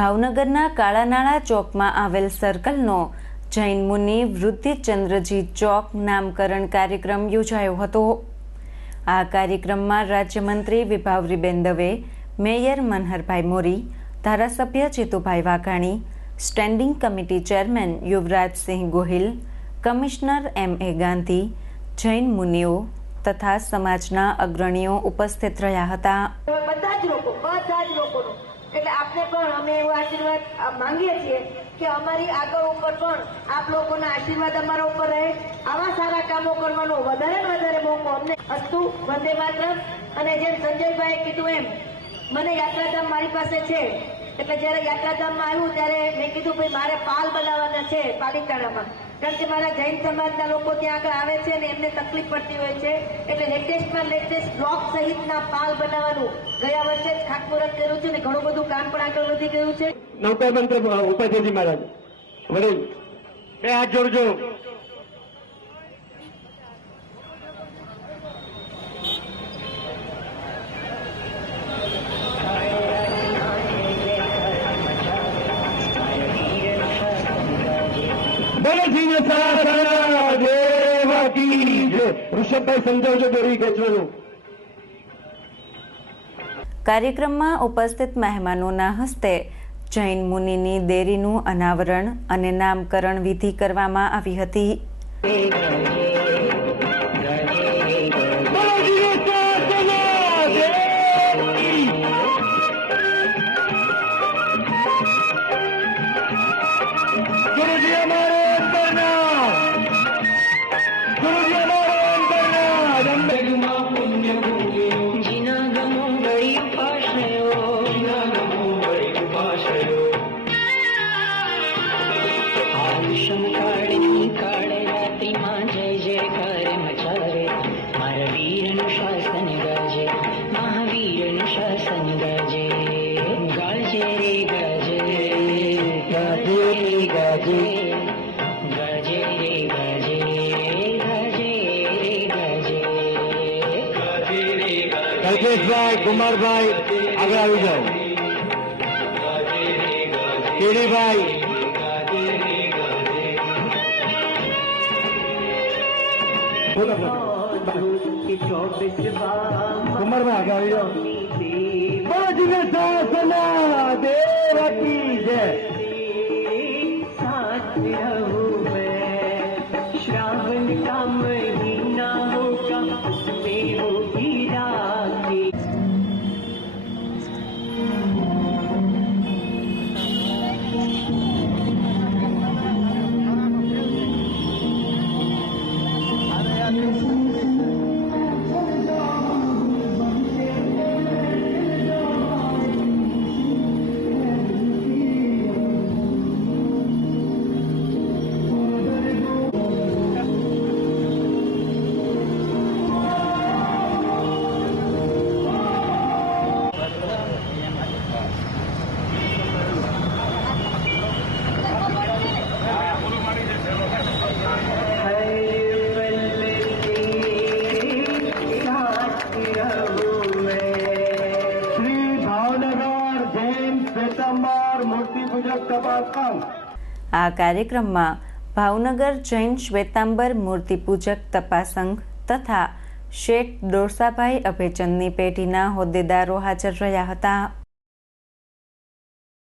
ભાવનગરના કાળાનાળા ચોકમાં આવેલ સર્કલનો જૈન મુનિ વૃદ્ધિચંદ્રજી ચોક નામકરણ કાર્યક્રમ યોજાયો હતો. આ કાર્યક્રમમાં રાજ્યમંત્રી વિભાવરીબેન દવે, મેયર મનહરભાઈ મોરી, ધારાસભ્ય Jitubhai Vaghani, standing committee chairman Yuvrajsinh Gohil, commissioner M A Gandhi, Jain મુનિઓ તથા સમાજના અગ્રણીઓ ઉપસ્થિત રહ્યા હતા. બધા જ લોકો, બધા જ લોકોનો એટલે આપને પણ અમે એવો આશીર્વાદ માંગીએ છીએ કે અમારી આગળ ઉપર પણ આપ લોકોના આશીર્વાદ અમારા ઉપર રહે. આવા સારા કામો કરવાનો વધારે ને વધારે મોકો અમને અસ્તુ, વંદે માતરમ. અને જેમ સંજયભાઈએ કીધું એમ, મને યાત્રાધામ મારી પાસે છે. એટલે જ્યારે યાત્રાધામમાં આવ્યું, ત્યારે મેં કીધું, ભાઈ, મારે પાલ બનાવવાના છે પાલિતાણામાં. કારણ કે મારા જૈન સમાજના લોકો ત્યાં આગળ આવે છે અને એમને તકલીફ પડતી હોય છે. એટલે લેટેસ્ટમાં લેટેસ્ટ બ્લોક સહિતના પાલ બનાવવાનું ગયા વર્ષે જ ખાતમુહૂર્ત કર્યું છે અને ઘણું બધું કામ પણ આગળ વધી ગયું છે. નૌકા મંત્ર ઉપાધ્યયજી મહારાજ. વડીલ, બે હાથ જોડજો. બોલો સિંહ સાસણા ઋષભભાઈ સમજાવજો ગરી ખેંચવાનું કાર્યક્રમમાં ઉપસ્થિત મહેમાનોના હસ્તે જૈન મુનિની દેરીનું અનાવરણ અને નામકરણ વિધિ કરવામાં આવી હતી. કલ્પેશભાઈ કુમારભાઈ આગળ આવી જાઓ. કેડીભાઈ. કુમારભાઈ આગળ આવી જાઓ. બોલો જીને દેવ का महीना होगा उसमें होगी આ કાર્યક્રમમાં ભાવનગર જૈન શ્વેતાંબર મૂર્તિ પૂજક તપાસ તથા શેઠ દોરસાભાઈ અભેચંદની પેઢીના હોદ્દેદારો હાજર રહ્યા હતા.